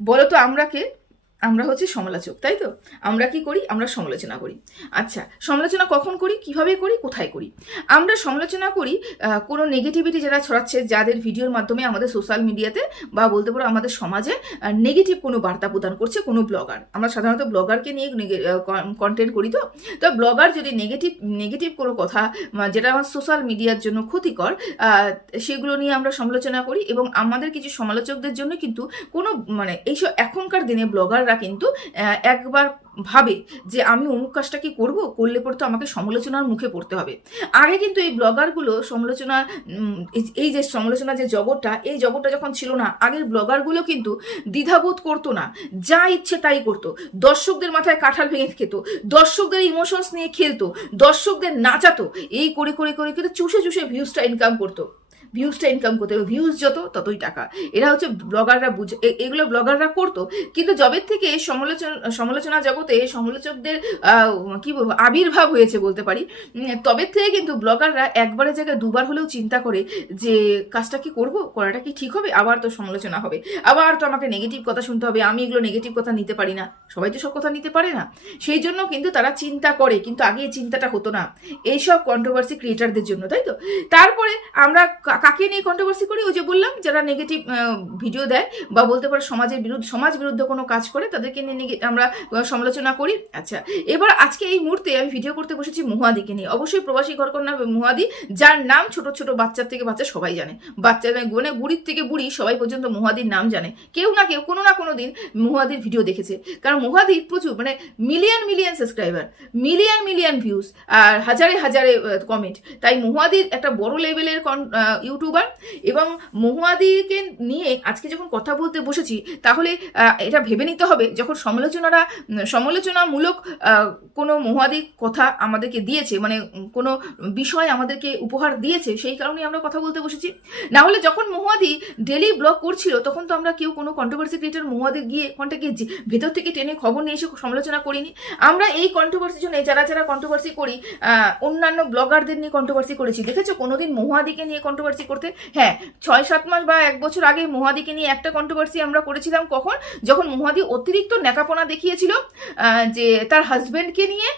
বলো তো আমরা কে? আমরা হচ্ছে সমালোচক, তাই তো? আমরা কি করি? আমরা সমালোচনা করি। আচ্ছা, সমালোচনা কখন করি, কিভাবে করি, কোথায় করি? আমরা সমালোচনা করি কোনো নেগেটিভিটি যারা ছড়াচ্ছে, যাদের ভিডিওর মাধ্যমে আমাদের সোশ্যাল মিডিয়াতে বা বলতে পারো আমাদের সমাজে নেগেটিভ কোনো বার্তা প্রদান করছে কোনো ব্লগার। আমরা সাধারণত ব্লগারকে নিয়ে কন্টেন্ট করি। তো ব্লগার যদি নেগেটিভ কোনো কথা যেটা আমার সোশ্যাল মিডিয়ার জন্য ক্ষতিকর, সেগুলো নিয়ে আমরা সমালোচনা করি। এবং আমাদের কিছু সমালোচকদের জন্য কিন্তু কোনো এইসব এখনকার দিনে ব্লগাররা কিন্তু একবার ভাবে যে আমি অমুক কাজটা কি করবো, করলে পরে তো আমাকে সমালোচনার মুখে পড়তে হবে। আগে কিন্তু এই ব্লগারগুলো সমালোচনা, এই যে সমালোচনা যে জগৎটা, এই জগৎটা যখন ছিল না, আগের ব্লগারগুলো কিন্তু দ্বিধাবোধ করতো না, যা ইচ্ছে তাই করতো। দর্শকদের মাথায় কাঁঠাল ভেঙে খেত, দর্শকদের ইমোশনস নিয়ে খেলতো, দর্শকদের নাচাতো, এই করে করে করে করে চুষে চুষে ভিউজটা ইনকাম করতো। ভিউজ যত ততই টাকা। এরা হচ্ছে ব্লগাররা, এগুলো ব্লগাররা করতো। কিন্তু জবের থেকে সমালোচনা জগতে সমালোচকদের কি বলবো আবির্ভাব হয়েছে বলতে পারি, তবে থেকে কিন্তু ব্লগাররা একবারের জায়গায় দুবার হলেও চিন্তা করে যে কাজটা কি করব, করাটা কি ঠিক হবে, আবার তো সমালোচনা হবে, আবার তো আমাকে নেগেটিভ কথা শুনতে হবে, আমি এগুলো নেগেটিভ কথা নিতে পারি না। সবাই তো সব কথা নিতে পারে না, সেই জন্য কিন্তু তারা চিন্তা করে। কিন্তু আগে এই চিন্তাটা হতো না এইসব কন্ট্রোভার্সি ক্রিয়েটারদের জন্য, তাই তো? তারপরে আমরা কাকে নিয়ে কন্ট্রোভার্সি করি? ওই যে বললাম, যারা নেগেটিভ ভিডিও দেয় বা বলতে পারে সমাজ বিরুদ্ধে কোনো কাজ করে, তাদেরকে নিয়ে আমরা সমালোচনা করি। আচ্ছা, এবার আজকে এই মুহূর্তে আমি ভিডিও করতে বসেছি মহুয়াদিকে নিয়ে। অবশ্যই প্রবাসী ঘরকন্যা মহুয়াদি, যার নাম ছোট ছোট বাচ্চার থেকে বাচ্চা সবাই জানে, বুড়ির থেকে বুড়ি সবাই পর্যন্ত মহুয়াদির নাম জানে। কেউ না কেউ কোনো না কোনো দিন মহুয়াদির ভিডিও দেখেছে, কারণ মহুয়াদি প্রচুর মিলিয়ন সাবস্ক্রাইবার, মিলিয়ন ভিউজ, আর হাজারে হাজারে কমেন্ট। তাই মহুয়াদির একটা বড় লেভেলের ইউটিউবার। এবং মহুয়াদিকে নিয়ে আজকে যখন কথা বলতে বসেছি, তাহলে এটা ভেবে নিতে হবে, যখন সমালোচনামূলক কোনো মহুয়াদি কথা আমাদেরকে দিয়েছে, কোনো বিষয় আমাদেরকে উপহার দিয়েছে, সেই কারণেই আমরা কথা বলতে বসেছি। না হলে যখন মহুয়াদি ডেলি ব্লগ করছিল, তখন তো আমরা কেউ কোনো কন্ট্রোভার্সি ক্রিয়েটার মহুয়াদি গিয়ে ভেতর থেকে টেনে খবর নিয়ে এসে সমালোচনা করিনি। আমরা এই কন্ট্রোভার্সির জন্য যারা কন্ট্রোভার্সি করি, অন্যান্য ব্লগারদের নিয়ে কন্ট্রোভার্সি করেছি। দেখেছো কোনোদিন মহুয়াদিকে নিয়ে কন্ট্রোভার্সি করতে? হ্যাঁ, 6-7 মাস বা 1 বছর আগে মহুয়াদিকে নিয়ে একটা কন্ট্রোভার্সি আমরা করেছিলাম। কখন? যখন মহুয়াদি অতিরিক্ত ন্যাকাপনা দেখিয়েছিল, যে তার হাজবেন্ডকে নিয়ে,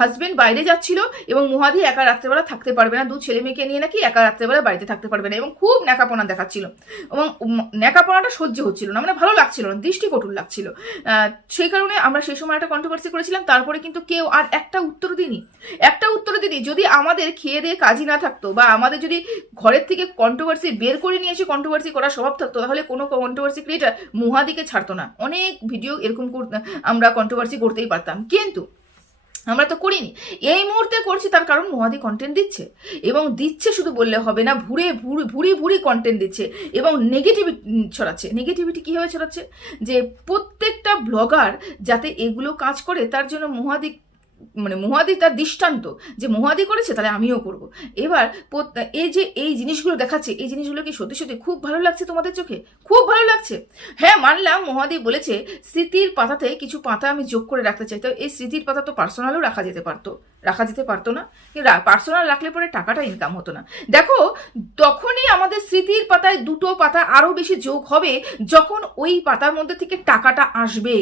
হাজবেন্ড বাইরে যাচ্ছিল এবং মহুয়াদি একা রাত্রেবেলা থাকতে পারবে না, 2 ছেলে মেয়েকে নিয়ে নাকি একা রাত্রেবেলা বাড়িতে থাকতে পারবে না, এবং খুব ন্যাকাপনা দেখাচ্ছিল, এবং ন্যাকাপনাটা সহ্য হচ্ছিল না, ভালো লাগছিল না, দৃষ্টিকটু লাগছিল। সেই কারণে আমরা সেই সময় একটা কন্ট্রোভার্সি করেছিলাম। তারপরে কিন্তু কেউ আর একটা উত্তর দিইনি। যদি আমাদের খেয়ে দিয়ে কাজই না থাকতো, বা আমাদের যদি ঘরের থেকে কন্ট্রোভার্সি বের করে নিয়ে এসে কন্ট্রোভার্সি করার স্বভাব থাকতো, তাহলে কোনো কন্ট্রোভার্সি ক্রিয়েটার মহুয়াদিকে ছাড়তো না। অনেক ভিডিও এরকম আমরা কন্ট্রোভার্সি করতেই পারতাম, কিন্তু আমরা তো করিনি। এই মুহূর্তে করছি, তার কারণ মহুয়াদি কন্টেন্ট দিচ্ছে, এবং দিচ্ছে শুধু বললে হবে না, ভুরি কন্টেন্ট দিচ্ছে এবং নেগেটিভিটি কিভাবে ছড়াচ্ছে, যে প্রত্যেকটা ব্লগার যাতে এগুলো কাজ করে, তার জন্য মহুয়াদি তার দৃষ্টান্ত, যে মহুয়াদি করেছে তাহলে আমিও করব। এবার এই জিনিসগুলো দেখাচ্ছে, এই জিনিসগুলো কি সত্যি সত্যি খুব ভালো লাগছে তোমাদের চোখে? খুব ভালো লাগছে। হ্যাঁ, মানলাম মহুয়াদি বলেছে স্মৃতির পাতাতে কিছু পাতা আমি যোগ করে রাখতে চাই। তো এই স্মৃতির পাতা তো পার্সোনালও রাখা যেতে পারতো না? কিন্তু পার্সোনাল রাখলে পরে টাকাটা ইনকাম হতো না। দেখো, তখনই আমাদের স্মৃতির পাতায় 2টো পাতা আরো বেশি যোগ হবে, যখন ওই পাতার মধ্যে থেকে টাকাটা আসবে।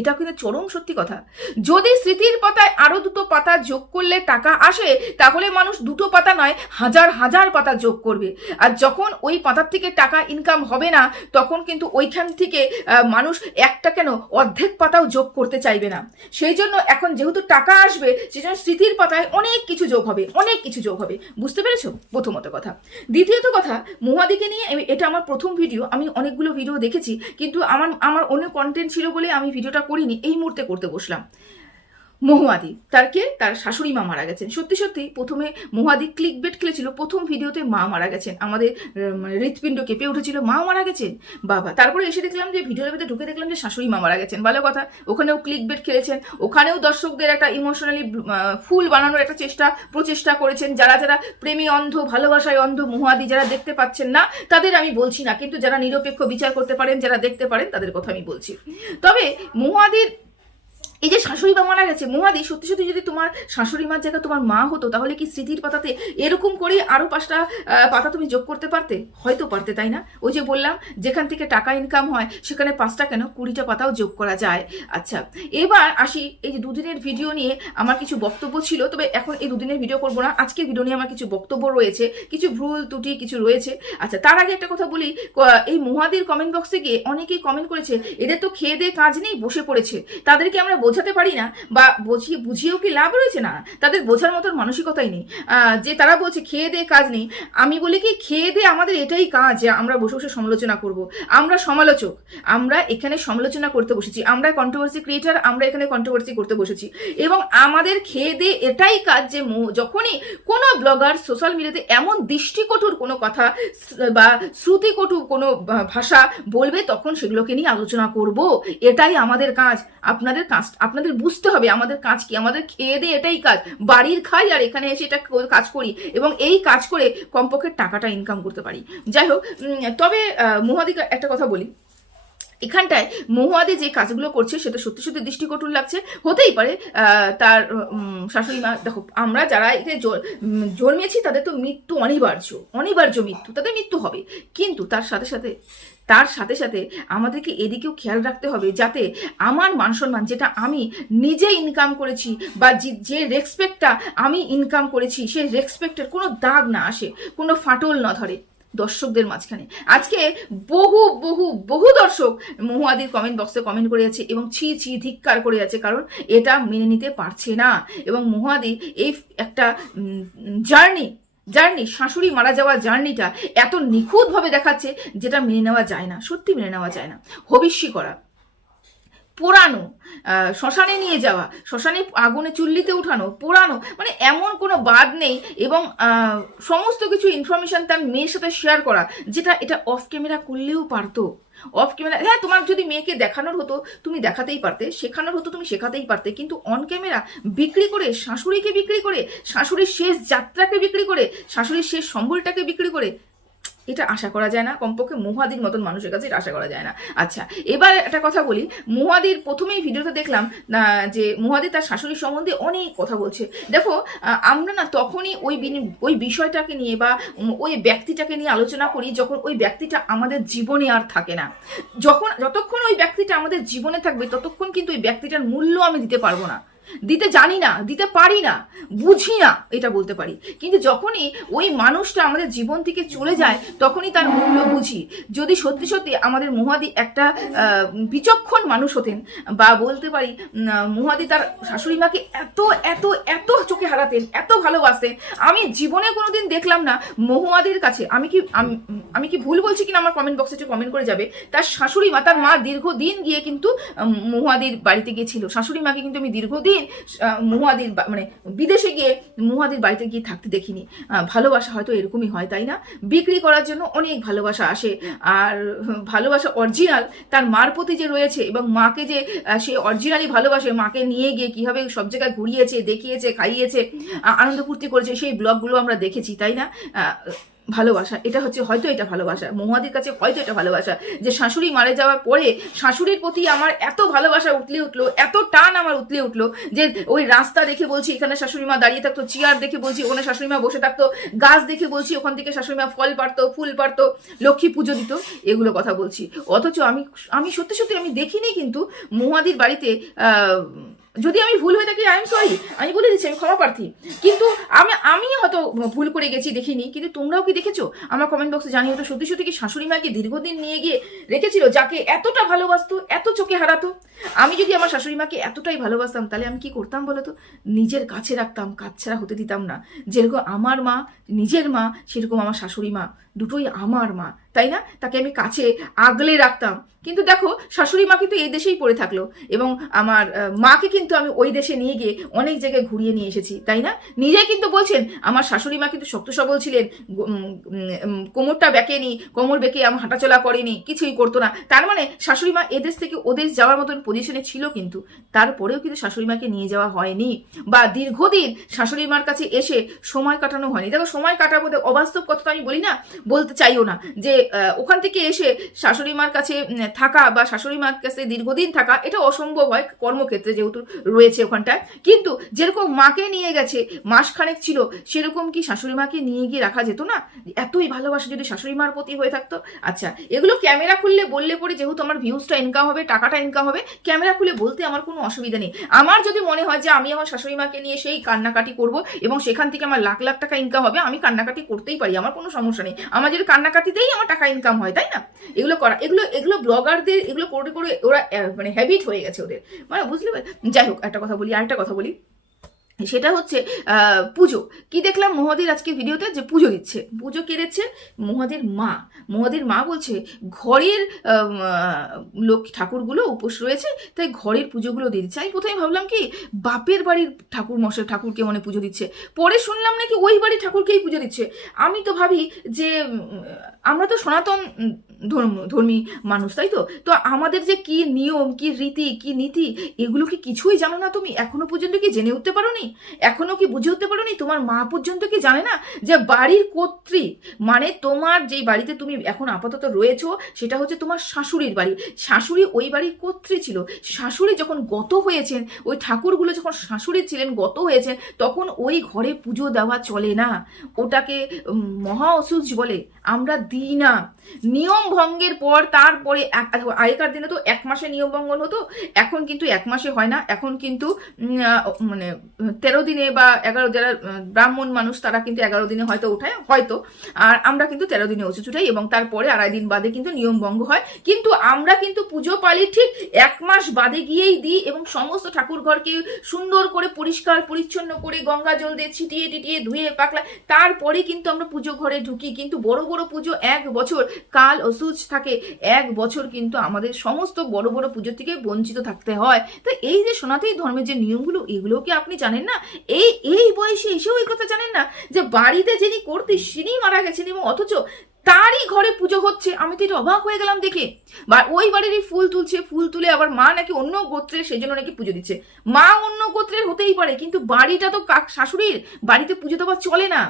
এটা কিন্তু চরম সত্যি কথা। যদি স্মৃতির পাতায় আরো 2টো পাতা যোগ করলে টাকা আসে, তাহলে মানুষ 2টো পাতা নয়, হাজার পাতা যোগ করবে। আর যখন ওই পাতার থেকে টাকা ইনকাম হবে না, তখন কিন্তু ওইখান থেকে মানুষ একটা কেন অর্ধেক পাতাও যোগ করতে চাইবে না। সেই জন্য এখন যেহেতু টাকা আসবে, সেজন্য স্মৃতির পাতায় অনেক কিছু যোগ হবে। বুঝতে পেরেছো? প্রথমত কথা। দ্বিতীয়ত কথা, মহুয়াদিকে নিয়ে এটা আমার প্রথম ভিডিও। আমি অনেকগুলো ভিডিও দেখেছি, কিন্তু আমার অন্য কন্টেন্ট ছিল বলে আমি ভিডিওটা করিনি, এই মুহূর্তে করতে বসলাম। মহুয়াদি, তার শাশুড়ি মা মারা গেছেন। সত্যি প্রথমে মহুয়াদি ক্লিক বেট খেলেছিল, প্রথম ভিডিওতে মা মারা গেছেন, আমাদের হৃৎপিণ্ড কেঁপে উঠেছিল, মা মারা গেছেন বাবা। তারপরে এসে দেখলাম যে ভিডিওর ভিতরে ঢুকে দেখলাম যে শাশুড়ি মা মারা গেছেন। ভালো কথা, ওখানেও ক্লিক বেট খেলেছেন, ওখানেও দর্শকদের একটা ইমোশনালি ফুল বানানোর একটা প্রচেষ্টা করেছেন। যারা প্রেমে অন্ধ, ভালোবাসায় অন্ধ মহুয়াদি, যারা দেখতে পাচ্ছেন না তাদের আমি বলছি না, কিন্তু যারা নিরপেক্ষ বিচার করতে পারেন, যারা দেখতে পারেন, তাদের কথা আমি বলছি। তবে মহুয়াদির এই যে শাশুড়ি মা মারা গেছে, মহাদি সত্যি সত্যি যদি তোমার শাশুড়ি মার জায়গায় তোমার মা হতো, তাহলে কি স্মৃতির পাতাতে এরকম করে আরো 5টা পাতা তুমি যোগ করতে পারতে? হয়তো পারতে, তাই না? ওই যে বললাম, যেখান থেকে টাকা ইনকাম হয় সেখানে 5টা কেন 20টা পাতাও যোগ করা যায়। আচ্ছা, এবার আসি এই যে দুদিনের ভিডিও নিয়ে আমার কিছু বক্তব্য ছিল, তবে এখন এই দুদিনের ভিডিও করবো না। আজকের ভিডিও নিয়ে আমার কিছু বক্তব্য রয়েছে, কিছু ভুল ত্রুটি কিছু রয়েছে। আচ্ছা, তার আগে একটা কথা বলি, এই মহাদির কমেন্ট বক্সে গিয়ে অনেকেই কমেন্ট করেছে এদের তো খেয়ে দিয়ে কাজ নেই, বসে পড়েছে, তাদেরকে আমরা বোঝাতে পারি না, বা বুঝিয়েও কি লাভ রয়েছে? না, তাদের বোঝার মতন মানসিকতাই নেই। যে তারা বলছে খেয়ে দিয়ে কাজ নেই, আমি বলি কি খেয়ে দিয়ে আমাদের এটাই কাজ যে আমরা বসে বসে সমালোচনা করব। আমরা সমালোচক, আমরা এখানে সমালোচনা করতে বসেছি, আমরা কন্ট্রোভার্সি ক্রিয়েটার, আমরা এখানে কন্ট্রোভার্সি করতে বসেছি, এবং আমাদের খেয়ে দিয়ে এটাই কাজ যে যখনই কোনো ব্লগার সোশ্যাল মিডিয়াতে এমন দৃষ্টিকটুর কোনো কথা বা শ্রুতিকটু কোনো ভাষা বলবে, তখন সেগুলোকে নিয়ে আলোচনা করব। এটাই আমাদের কাজ। আপনাদের কাজ, আপনাদের বুঝতে হবে আমাদের কাজ কি। আমাদের খেয়ে দিয়ে এটাই কাজ, বাড়ির খাই আর এখানে এসে এটা কাজ করি, এবং এই কাজ করে কমপক্ষে টাকাটা ইনকাম করতে পারি। যাই হোক, তবে মহাদি একটা কথা বলি, এখানটায় মহুয়াদি যে কাজগুলো করছে সেটা সত্যি সত্যি দৃষ্টিকটু লাগছে। হতেই পারে তার শাশুড়ি মা, দেখো আমরা যারা এখানে জন্মেছি তাদের তো মৃত্যু অনিবার্য মৃত্যু, তাদের মৃত্যু হবে, কিন্তু তার সাথে সাথে আমাদেরকে এদিকেও খেয়াল রাখতে হবে যাতে আমার মান সম্মান, যেটা আমি নিজে ইনকাম করেছি, বা যে রেসপেক্টটা আমি ইনকাম করেছি, সেই রেসপেক্টের কোনো দাগ না আসে, কোনো ফাটল না ধরে দর্শকদের মাঝখানে। আজকে বহু বহু বহু দর্শক মহুয়াদির কমেন্ট বক্সে কমেন্ট করে যাচ্ছে এবং ছি ধিক্কার করে যাচ্ছে, কারণ এটা মেনে নিতে পারছে না। এবং মহুয়াদি এই একটা জার্নি শাশুড়ি মারা যাওয়ার জার্নিটা এত নিখুঁতভাবে দেখাচ্ছে, যেটা মেনে নেওয়া যায় না, সত্যি মেনে নেওয়া যায় না। হবিষ্যি করা, পোড়ানো, শ্মশানে নিয়ে যাওয়া, শ্মশানে আগুনে চুল্লিতে উঠানো, পোড়ানো, মানে এমন কোনো বাদ নেই। এবং সমস্ত কিছু ইনফরমেশন তার মেয়ের সাথে শেয়ার করা, যেটা এটা অফ ক্যামেরা করলেও পারতো। অফ ক্যামেরা, হ্যাঁ, তোমার যদি মেয়েকে দেখানোর হতো তুমি দেখাতেই পারতে, শেখানোর হতো তুমি শেখাতেই পারতে, কিন্তু অন ক্যামেরা বিক্রি করে, শাশুড়িকে বিক্রি করে, শাশুড়ির শেষ যাত্রাকে বিক্রি করে, শাশুড়ির শেষ সম্বলটাকে বিক্রি করে, এটা আশা করা যায় না। কমপক্ষে মহুয়াদির মতন মানুষের কাছে এটা আশা করা যায় না। আচ্ছা, এবার একটা কথা বলি, মহুয়াদির প্রথমেই ভিডিওতে দেখলাম যে মহুয়াদি তার শাশুড়ির সম্বন্ধে অনেক কথা বলছে। দেখো, আমরা না তখনই ওই বিষয়টাকে নিয়ে বা ওই ব্যক্তিটাকে নিয়ে আলোচনা করি যখন ওই ব্যক্তিটা আমাদের জীবনে আর থাকে না। যতক্ষণ ওই ব্যক্তিটা আমাদের জীবনে থাকবে, ততক্ষণ কিন্তু ওই ব্যক্তিটার মূল্য আমি দিতে পারবো না, দিতে জানি না, দিতে পারি না, বুঝি না, এটা বলতে পারি। কিন্তু যখনই ওই মানুষটা আমাদের জীবন থেকে চলে যায়, তখনই তার মূল্য বুঝি। যদি সত্যি সত্যি আমাদের মহুয়াদি একটা বিচক্ষণ মানুষ হতেন, বা বলতে পারি মহুয়াদি তার শাশুড়ি মাকে এত এত এত চোখে হারাতেন, এত ভালোবাসতেন, আমি জীবনে কোনোদিন দেখলাম না মহুয়াদির কাছে। আমি কি ভুল বলছি কিনা আমার কমেন্ট বক্সে একটু কমেন্ট করে যাবে। তার শাশুড়ি মা, তার মা দীর্ঘদিন গিয়ে কিন্তু মহুয়াদির বাড়িতে গিয়েছিল। শাশুড়ি মাকে কিন্তু আমি দীর্ঘদিন মহুয়াদির মানে বিদেশে গিয়ে মহুয়াদির বাড়িতে গিয়ে থাকতে দেখিনি। ভালোবাসা হয়তো এরকমই হয়, তাই না? বিক্রি করার জন্য অনেক ভালোবাসা আসে, আর ভালোবাসা অরিজিনাল তার মার প্রতি যে রয়েছে, এবং মাকে যে সে অরিজিনালি ভালোবাসে, মাকে নিয়ে গিয়ে কিভাবে সব জায়গায় ঘুরিয়েছে, দেখিয়েছে, খাইয়েছে, আনন্দ ফুর্তি করেছে, সেই ব্লগগুলো আমরা দেখেছি, তাই না? ভালোবাসা, এটা হচ্ছে হয়তো এটা ভালোবাসা, মহুয়াদির কাছে হয়তো এটা ভালোবাসা, যে শাশুড়ি মারা যাওয়ার পরে শাশুড়ির প্রতি আমার এত ভালোবাসা উতলে উঠলো, এত টান আমার উতলে উঠলো, যে ওই রাস্তা দেখে বলছি এখানে শাশুড়ি মা দাঁড়িয়ে থাকতো, চেয়ার দেখে বলছি ওখানে শাশুড়ি মা বসে থাকতো, গাছ দেখে বলছি ওখান থেকে শাশুড়ি মা ফল পারতো, ফুল পারতো, লক্ষ্মী পুজো দিত, এগুলো কথা বলছি। অথচ আমি সত্যি সত্যি আমি দেখিনি কিন্তু মহুয়াদির বাড়িতে, যদি আমি ভুল হয়ে থাকি আই এম সরি, আমি বলে দিচ্ছি, আমি ক্ষমা প্রার্থী, কিন্তু আমি হয়তো ভুল করে গেছি, দেখিনি। কিন্তু তোমরাও কি দেখেছো? আমার কমেন্ট বক্সে জানিয়ে তো, সত্যি সত্যি কি শাশুড়ি মাকে দীর্ঘদিন নিয়ে গিয়ে রেখেছিল, যাকে এতটা ভালোবাসতো, এত চোখে হারাতো? আমি যদি আমার শাশুড়ি মাকে এতটাই ভালোবাসতাম, তাহলে আমি কি করতাম বলো তো? নিজের কাছে রাখতাম, কাজ ছাড়া হতে দিতাম না। যেরকম আমার মা নিজের মা, সেরকম আমার শাশুড়ি মা দুটোই আমার মা, তাই না? তাকে আমি কাছে আগলে রাখতাম। কিন্তু দেখো, শাশুড়ি মা কিন্তু এই দেশেই পড়ে থাকলো, এবং আমার মাকে কিন্তু আমি ওই দেশে নিয়ে গিয়ে অনেক জায়গায় ঘুরিয়ে নিয়ে এসেছি, তাই না? নিজেই কিন্তু বলছেন আমার শাশুড়ি মা কিন্তু শক্ত সবল ছিলেন, কোমরটা বেঁকে আমার হাঁটাচলা করেনি, কিছুই করতো না। তার মানে শাশুড়ি মা এদেশ থেকে ওদেশ যাওয়ার মতন পজিশনে ছিল, কিন্তু তারপরেও কিন্তু শাশুড়ি মাকে নিয়ে যাওয়া হয়নি, বা দীর্ঘদিন শাশুড়ি মার কাছে এসে সময় কাটানো হয়নি। দেখো, সময় কাটাবো, অবাস্তব কথা তো আমি বলি না, বলতে চাইও না যে ওখান থেকে এসে শাশুড়ি মার কাছে থাকা বা শাশুড়ি মার কাছে দীর্ঘদিন থাকা এটা অসম্ভব হয় কর্মক্ষেত্রে যেহেতু রয়েছে ওখানটায়। কিন্তু যেরকম মাকে নিয়ে গেছে, মাসখানেক ছিল, সেরকম কি শাশুড়ি মাকে নিয়ে গিয়ে রাখা যেত না? এতই ভালোবাসা যদি শাশুড়ি মার প্রতি হয়ে থাকতো। আচ্ছা, এগুলো ক্যামেরা খুললে বললে পরে যেহেতু আমার ভিউজটা ইনকাম হবে, টাকাটা ইনকাম হবে, ক্যামেরা খুলে বলতে আমার কোনো অসুবিধা নেই। আমার যদি মনে হয় যে আমি আমার শাশুড়ি মাকে নিয়ে সেই কান্নাকাটি করব এবং সেখান থেকে আমার লাখ লাখ টাকা ইনকাম হবে, আমি কান্নাকাটি করতেই পারি, আমার কোনো সমস্যা নেই। আমার যদি কান্নাকাটিতেই আমার টাকা ইনকাম হয়, তাই না? এগুলো করা, এগুলো ব্লগারদের এগুলো করে করে ওরা মানে হ্যাবিট হয়ে গেছে ওদের, মানে বুঝলি? যাই হোক, একটা কথা বলি, আরেকটা কথা বলি, সেটা হচ্ছে পুজো। কি দেখলাম মহাদির আজকে ভিডিওতে, যে পুজো দিচ্ছে। পুজো কে দিচ্ছে? মহাদির মা। মহাদির মা বলছে ঘরের লক্ষ্মী ঠাকুরগুলো উপোস রয়েছে, তাই ঘরের পুজোগুলো দিয়ে দিচ্ছে। আমি প্রথমে ভাবলাম কি বাপের বাড়ির ঠাকুর মশাই ঠাকুরকে মানে পুজো দিচ্ছে, পরে শুনলাম নাকি ওই বাড়ির ঠাকুরকেই পুজো দিচ্ছে। আমি তো ভাবি যে আমরা তো সনাতন ধর্মী মানুষ, তাই তো? তো আমাদের যে কি নিয়ম, কি রীতি, কি নীতি, এগুলো কি কিছুই জানো না তুমি? এখনো পর্যন্ত কি জেনে উঠতে পারো নি? এখনো কি বুঝে উঠতে পারো নি? তোমার মা পর্যন্ত কি জানে না যে বাড়ির কর্ত্রী মানে তোমার যেই বাড়িতে তুমি এখন আপাতত রয়েছো সেটা হচ্ছে তোমার শাশুড়ির বাড়ি। শাশুড়ি ওই বাড়ির কর্ত্রী ছিল। শাশুড়ি যখন গত হয়েছেন, ওই ঠাকুরগুলো যখন শাশুড়ি ছিলেন, গত হয়েছেন, তখন ওই ঘরে পুজো দেওয়া চলে না। ওটাকে মহা অসুচ বলে, আমরা দিই না। নিয়ম ভঙ্গের পর তারপরে আগেকার দিনে তো 1 মাসে নিয়ম ভঙ্গন হতো, এখন কিন্তু 1 মাসে হয় না, এখন কিন্তু মানে 13 দিনে বা 11, যারা ব্রাহ্মণ মানুষ তারা কিন্তু 11 দিনে হয়তো উঠায়, হয়তো। আর আমরা কিন্তু 13 দিনে ওষুধ উঠাই এবং তারপরে 2.5 দিন বাদে কিন্তু নিয়ম ভঙ্গ হয়। কিন্তু আমরা কিন্তু পুজো পালি ঠিক 1 মাস বাদে গিয়েই দিই এবং সমস্ত ঠাকুর ঘরকে সুন্দর করে পরিষ্কার পরিচ্ছন্ন করে গঙ্গা জল দিয়ে ছিটিয়ে টিটিয়ে ধুয়ে পাকলা, তারপরে কিন্তু আমরা পুজো ঘরে ঢুকি। কিন্তু বড় বড় পুজো 1 বছর কাল অসুচ থাকে, 1 বছর কিন্তু আমাদের সমস্ত বড় বড় পুজো থেকে বঞ্চিত থাকতে হয়। তো এই যে সনাতনী ধর্মের যে নিয়মগুলো, এগুলো কি আপনি জানেন না? এই বয়সে এসেও এই কথা জানেন না যে বাড়িতে যিনি করতে তিনি মারা গেছেন এবং অথচ তারই ঘরে পুজো হচ্ছে? আমি তো এটা অবাক হয়ে গেলাম দেখে। বা ওই বাড়িরই ফুল তুলছে, ফুল তুলে আবার মা নাকি অন্য গোত্রের, সেই জন্য নাকি পুজো দিচ্ছে। মা অন্য গোত্রের হতেই পারে, কিন্তু বাড়িটা তো শাশুড়ির, বাড়িতে পুজো দেওয়া চলে না।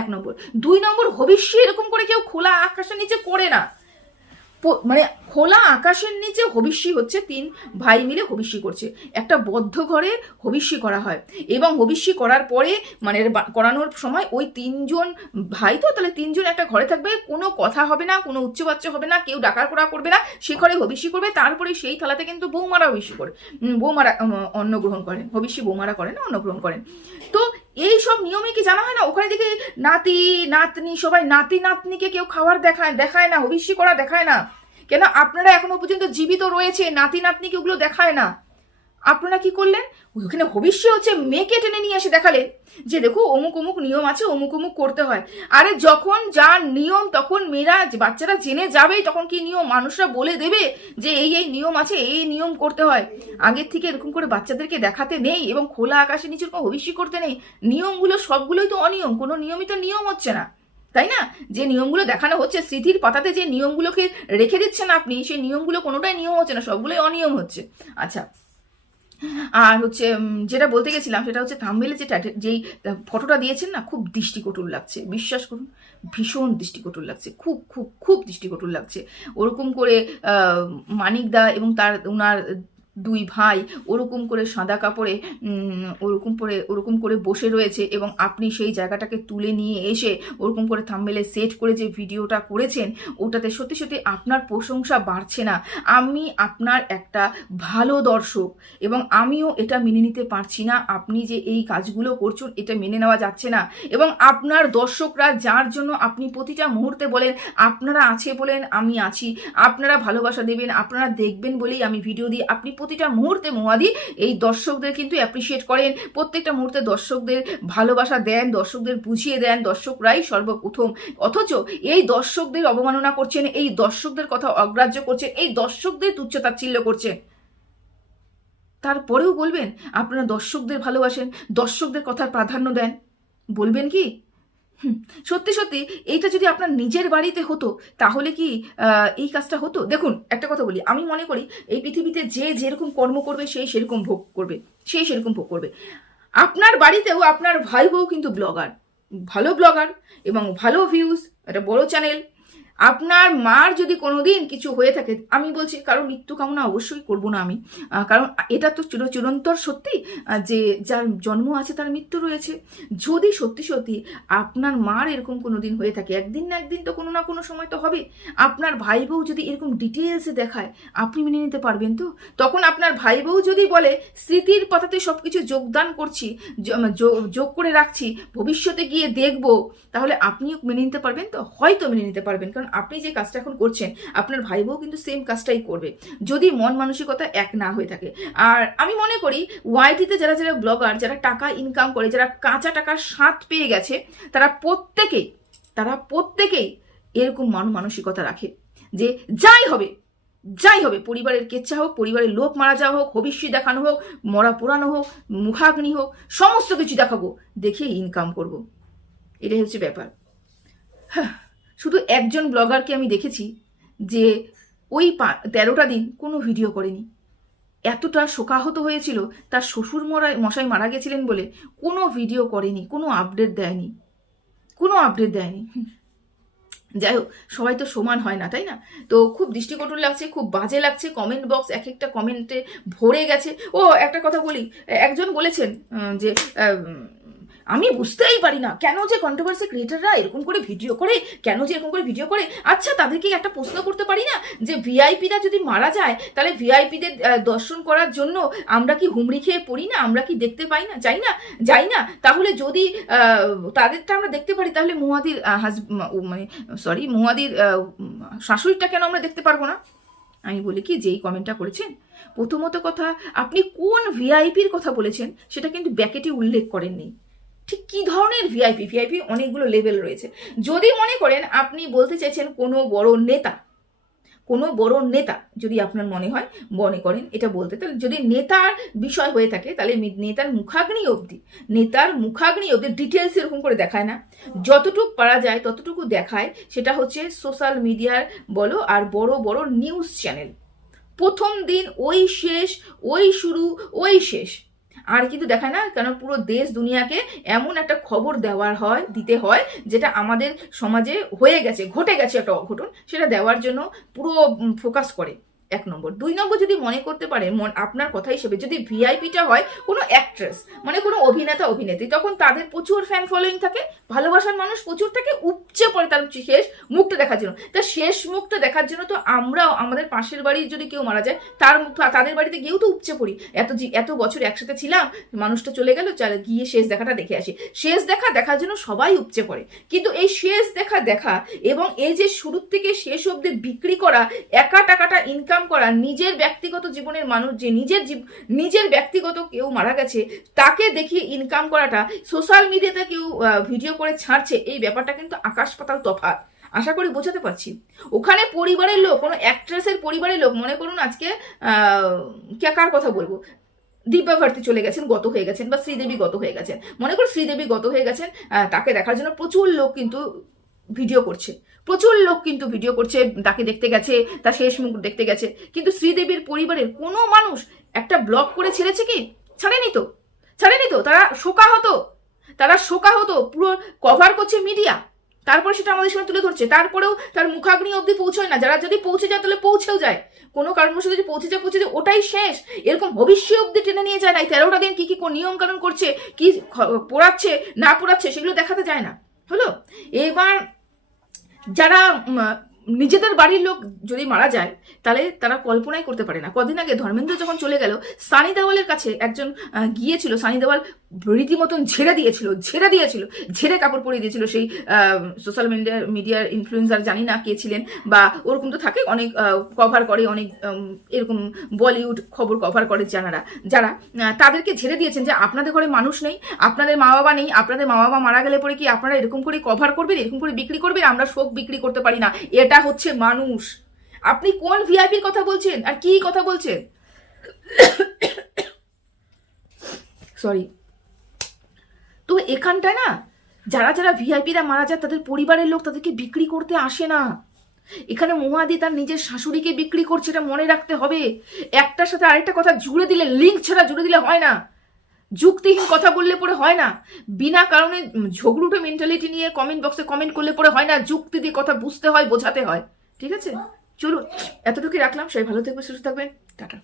1 নম্বর। 2 নম্বর, হবিষ্যি এরকম করে কেউ খোলা আকাশের নিচে করে না। মানে খোলা আকাশের নিচে হবিষ্যি হচ্ছে, 3 ভাই মিলে হবিষ্যি করছে। একটা বদ্ধ ঘরে হবিষ্যি করা হয় এবং হবিষ্যি করার পরে মানে করানোর সময় ওই 3 জন ভাই, তো তাহলে 3 জন একটা ঘরে থাকবে, কোনো কথা হবে না, কোনো উচ্চবাচ্য হবে না, কেউ ডাকার পড়া করবে না, সে ঘরে হবিষ্যি করবে। তারপরে সেই থালাতে কিন্তু বৌমারা হবিষ্যি করে, বৌমারা অন্ন গ্রহণ করেন, হবিষ্যি বৌমারা করেন, অন্ন গ্রহণ করেন। তো এই সব নিয়মে কি জানা হয় না? ওখানে দেখে নাতি নাতনি সবাই, নাতি নাতনিকে কেউ খাবার দেখায় না, হবিষ্যি করা দেখায় না। কেন? আপনারা এখনো পর্যন্ত জীবিত রয়েছে, নাতি নাতনিকে ওগুলো দেখায় না। আপনারা কি করলেন? ওখানে হবিষ্যি হচ্ছে, মেয়েকে টেনে নিয়ে এসে দেখালে যে দেখো অমুক অমুক নিয়ম আছে, অমুক অমুক করতে হয়। আরে যখন যার নিয়ম তখন মেয়েরা, বাচ্চারা জেনে যাবেই, তখন কি নিয়ম মানুষরা বলে দেবে যে এই নিয়ম আছে, এই নিয়ম করতে হয়। আগের থেকে এরকম করে বাচ্চাদেরকে দেখাতে নেই এবং খোলা আকাশের নিচে কোনো হবিষ্যি করতে নেই। নিয়মগুলো সবগুলোই তো অনিয়ম, কোনো নিয়মিত নিয়ম হচ্ছে না, তাই না? যে নিয়মগুলো দেখানো হচ্ছে, স্মৃতির পাতাতে যে নিয়মগুলোকে রেখে দিচ্ছেন আপনি, সেই নিয়মগুলো কোনোটাই নিয়ম হচ্ছে না, সবগুলোই অনিয়ম হচ্ছে। আচ্ছা, আর হচ্ছে যেটা বলতে গেছিলাম সেটা হচ্ছে থাম্বনেলে যেই ফটোটা দিয়েছেন না, খুব দৃষ্টিকটুর লাগছে, বিশ্বাস করুন, ভীষণ দৃষ্টিকটুর লাগছে, খুব খুব খুব দৃষ্টিকটুর লাগছে। ওরকম করে মানিকদা এবং ওনার 2 ভাই ওরকম করে সাদা কাপড়ে ওরকম করে বসে রয়েছে এবং আপনি সেই জায়গাটাকে তুলে নিয়ে এসে ওরকম করে থাম্বনেলে সেট করে যে ভিডিওটা করেছেন, ওটাতে সত্যি সত্যি আপনার প্রশংসা বাড়ছে না। আমি আপনার একটা ভালো দর্শক এবং আমিও এটা মেনে নিতে পারছি না। আপনি যে এই কাজগুলো করছেন এটা মেনে নেওয়া যাচ্ছে না। এবং আপনার দর্শকরা, যার জন্য আপনি প্রতিটা মুহূর্তে বলেন আপনারা আছে বলেন আমি আছি, আপনারা ভালোবাসা দেবেন, আপনারা দেখবেন বলেই আমি ভিডিও দিই, আপনি প্রতিটা মুহূর্তে মহাদি এই দর্শকদের কিন্তু অ্যাপ্রিসিয়েট করেন, প্রত্যেকটা মুহূর্তে দর্শকদের ভালোবাসা দেন, দর্শকদের বুঝিয়ে দেন, দর্শকরাই সর্বপ্রথম। অথচ এই দর্শকদের অবমাননা করছেন, এই দর্শকদের কথা অগ্রাহ্য করছেন, এই দর্শকদের তুচ্ছতাচ্ছিল্য করছেন। তারপরেও বলবেন আপনারা দর্শকদের ভালোবাসেন, দর্শকদের কথার প্রাধান্য দেন, বলবেন কি? সত্যি সত্যি এইটা যদি আপনার নিজের বাড়িতে হতো তাহলে কি এই কাজটা হতো? দেখুন একটা কথা বলি, আমি মনে করি এই পৃথিবীতে যে যেরকম কর্ম করবে সেই সেরকম ভোগ করবে, সেই সেরকম ভোগ করবে। আপনার বাড়িতেও আপনার ভাই বউ কিন্তু ব্লগার, ভালো ব্লগার এবং ভালো ভিউজ, একটা বড় চ্যানেল। আপনার মার যদি কোনোদিন কিছু হয়ে থাকে, আমি বলছি কারণ মৃত্যু কামনা অবশ্যই করব না আমি, কারণ এটা তো চিরন্তর সত্যি যে যার জন্ম আছে তার মৃত্যু রয়েছে। যদি সত্যি সত্যি আপনার মার এরকম কোনো দিন হয়ে থাকে, একদিন না একদিন তো কোনো না কোনো সময় তো হবে, আপনার ভাই বউ যদি এরকম ডিটেলসে দেখায়, আপনি মেনে নিতে পারবেন তো? তখন আপনার ভাই বউ যদি বলে স্মৃতির পাতাতে সব কিছু যোগদান করছি, যোগ করে রাখছি, ভবিষ্যতে গিয়ে দেখব, তাহলে আপনিও মেনে নিতে পারবেন তো? হয়তো মেনে নিতে পারবেন, কারণ আপনি যে কাজটা এখন করছেন আপনার ভাই বউ কিন্তু সেম কাজটাই করবে, যদি মন মানসিকতা এক না হয়ে থাকে। আর আমি মনে করি ওয়াইটিতে যারা যারা ব্লগার, যারা টাকা ইনকাম করে, যারা কাঁচা টাকার স্বাদ পেয়ে গেছে, তারা প্রত্যেকেই এরকম মন মানসিকতা রাখে যে যাই হবে পরিবারের কেচ্ছা হোক, পরিবারের লোক মারা যাওয়া হোক, ভবিষ্যৎ দেখানো হোক, মরা পোড়ানো হোক, মুখাগ্নি হোক, সমস্ত কিছু দেখাবো, দেখে ইনকাম করব। এটাই হচ্ছে ব্যাপার। হ্যাঁ, শুধু একজন ব্লগারকে আমি দেখেছি যে ওই 13টা দিন কোনো ভিডিও করেনি, এতটা শোকাহত হয়েছিল, তার শ্বশুর মশাই মারা গেছিলেন বলে কোনো ভিডিও করেনি, কোনো আপডেট দেয়নি। যাই হোক, সবাই তো সমান হয় না, তাই না? তো খুব দৃষ্টিকটু লাগছে, খুব বাজে লাগছে, কমেন্ট বক্স এক একটা কমেন্টে ভরে গেছে। ও একটা কথা বলি, একজন বলেছেন যে আমি বুঝতেই পারি না কেন যে কন্ট্রোভার্সি ক্রিয়েটাররা এরকম করে ভিডিও করে, আচ্ছা তাদেরকে একটা প্রশ্ন করতে পারি না যে ভিআইপিরা যদি মারা যায় তাহলে ভিআইপিদের দর্শন করার জন্য আমরা কি হুমড়ি খেয়ে পড়ি না? আমরা কি দেখতে পাই না, যাই না? তাহলে যদি তাদেরটা আমরা দেখতে পারি, তাহলে মুহাদির মুহাদির শাশুড়িটা কেন আমরা দেখতে পারবো না? আমি বলি কি, যেই কমেন্টটা করেছেন, প্রথমত কথা আপনি কোন ভিআইপির কথা বলেছেন সেটা কিন্তু ব্যাকেটে উল্লেখ করেননি। ঠিক কি ধরনের ভিআইপি অনেকগুলো লেভেল রয়েছে। যদি মনে করেন আপনি বলতে চাইছেন কোনো বড় নেতা যদি আপনার মনে করেন এটা বলতে, তাহলে যদি নেতার বিষয় হয়ে থাকে তাহলে নেতার মুখাগ্নি অবধি ডিটেলস এরকম করে দেখায় না, যতটুকু পারা যায় ততটুকু দেখায়। সেটা হচ্ছে সোশ্যাল মিডিয়ার বলো আর বড় বড় নিউজ চ্যানেল, প্রথম দিন ওই শেষ, ওই শুরু, ওই শেষ, আর কিন্তু দেখায় না। কারণ পুরো দেশ দুনিয়াকে এমন একটা খবর দিতে হয় যেটা আমাদের সমাজে ঘটে গেছে একটা অঘটন, সেটা দেওয়ার জন্য পুরো ফোকাস করে। 1 নম্বর। 2 নম্বর, যদি মনে করতে পারে আপনার কথা হিসেবে যদি ভিআইপিটা হয় কোনো অ্যাক্ট্রেস, মানে কোনো অভিনেতা অভিনেত্রী, তখন তাদের প্রচুর ফ্যান ফলোয়িং থাকে, ভালোবাসার মানুষ প্রচুর থাকে, উপচে পড়ে তার শেষ মুখটা দেখার জন্য। তার শেষ মুখটা দেখার জন্য তো আমরাও আমাদের পাশের বাড়ির যদি কেউ মারা যায় তাদের বাড়িতে গিয়েও তো উপচে পড়ি। এত বছর একসাথে ছিলাম, মানুষটা চলে গেল, গিয়ে শেষ দেখাটা দেখে আসি। শেষ দেখার জন্য সবাই উপচে পড়ে, কিন্তু এই শেষ দেখা এবং এই যে শুরু থেকে শেষ অবধি বিক্রি করা, একা টাকাটা ইনকাম করা, নিজের ব্যক্তিগত জীবনের মানুষ যে নিজের ব্যক্তিগত কেউ মারা গেছে তাকে দেখিয়ে ইনকাম করাটা, সোশ্যাল মিডিয়াতে কেউ ভিডিও করে ছাড়ছে, এই ব্যাপারটা কিন্তু আকাশ পাতাল তফাৎ। আশা করি বোঝাতে পারছি। ওখানে পরিবারের লোক, কোনো অ্যাক্ট্রেসের পরিবারের লোক, মনে করুন আজকে কার কথা বলবো, দিব্যা ভারতী চলে গেছেন, গত হয়ে গেছেন, বা শ্রীদেবী গত হয়ে গেছেন, মনে করুন শ্রীদেবী গত হয়ে গেছেন, তাকে দেখার জন্য প্রচুর লোক কিন্তু ভিডিও করছে, তাকে দেখতে গেছে, তার শেষ মুখ দেখতে গেছে। কিন্তু শ্রীদেবীর পরিবারের কোনো মানুষ একটা ব্লগ করে ছেড়েছে কি? ছাড়েনি তো। তারা শোকাহত, পুরো কভার করছে মিডিয়া, তারপরে সেটা আমাদের সামনে তুলে ধরছে। তারপরেও তার মুখাগ্নি অবধি পৌঁছয় না। যারা যদি পৌঁছে যায় তাহলে পৌঁছেও যায়, কোনো কারণবশত যদি পৌঁছে যায় ওটাই শেষ। এরকম ভবিষ্যৎ অবধি টেনে নিয়ে যায় না। 13টা দিন কি নিয়ম কানুন করছে, কি পোড়াচ্ছে না পোড়াচ্ছে, সেগুলো দেখাতে যায় না। হলো, এবার যারা নিজেদের বাড়ির লোক যদি মারা যায় তাহলে তারা কল্পনাই করতে পারে না। কদিন আগে ধর্মেন্দ্র যখন চলে গেল, সানি দেওয়ালের কাছে একজন গিয়েছিল, সানি দেওয়াল রীতিমতন ঝেড়ে কাপড় পরিয়ে দিয়েছিল সেই সোশ্যাল মিডিয়ার ইনফ্লুয়েন্সার, জানি না কে ছিলেন, বা ওরকম তো থাকে অনেক কভার করে, অনেক এরকম বলিউড খবর কভার করে যারা তাদেরকে ঝেড়ে দিয়েছেন যে আপনাদের ঘরে মানুষ নেই, আপনাদের মা বাবা নেই, আপনাদের মা বাবা মারা গেলে পরে কি আপনারা এরকম করে কভার করবেন, এরকম করে বিক্রি করবেন? আমরা শোক বিক্রি করতে পারি না, এটা হচ্ছে মানুষ। আপনি কোন ভিআইপির কথা বলছেন আর কি কথা বলছেন? সরি। তো এখানটায় না যারা যারা ভিআইপিরা মারা যায় তাদের পরিবারের লোক তাদেরকে বিক্রি করতে আসে না। এখানে মহাদি তার নিজের শাশুড়িকে বিক্রি করছে, এটা মনে রাখতে হবে। একটার সাথে আরেকটা কথা জুড়ে দিলে, লিঙ্ক ছাড়া জুড়ে দিলে হয় না, যুক্তিহীন কথা বললে পরে হয় না, বিনা কারণে ঝগড়ুটে মেন্টালিটি নিয়ে কমেন্ট বক্সে কমেন্ট করলে পরে হয় না, যুক্তি দিয়ে কথা বুঝতে হয়, বোঝাতে হয়। ঠিক আছে, চলুন এতটুকুই রাখলাম। সবাই ভালো থাকবেন, সুস্থ থাকবেন, টাটা।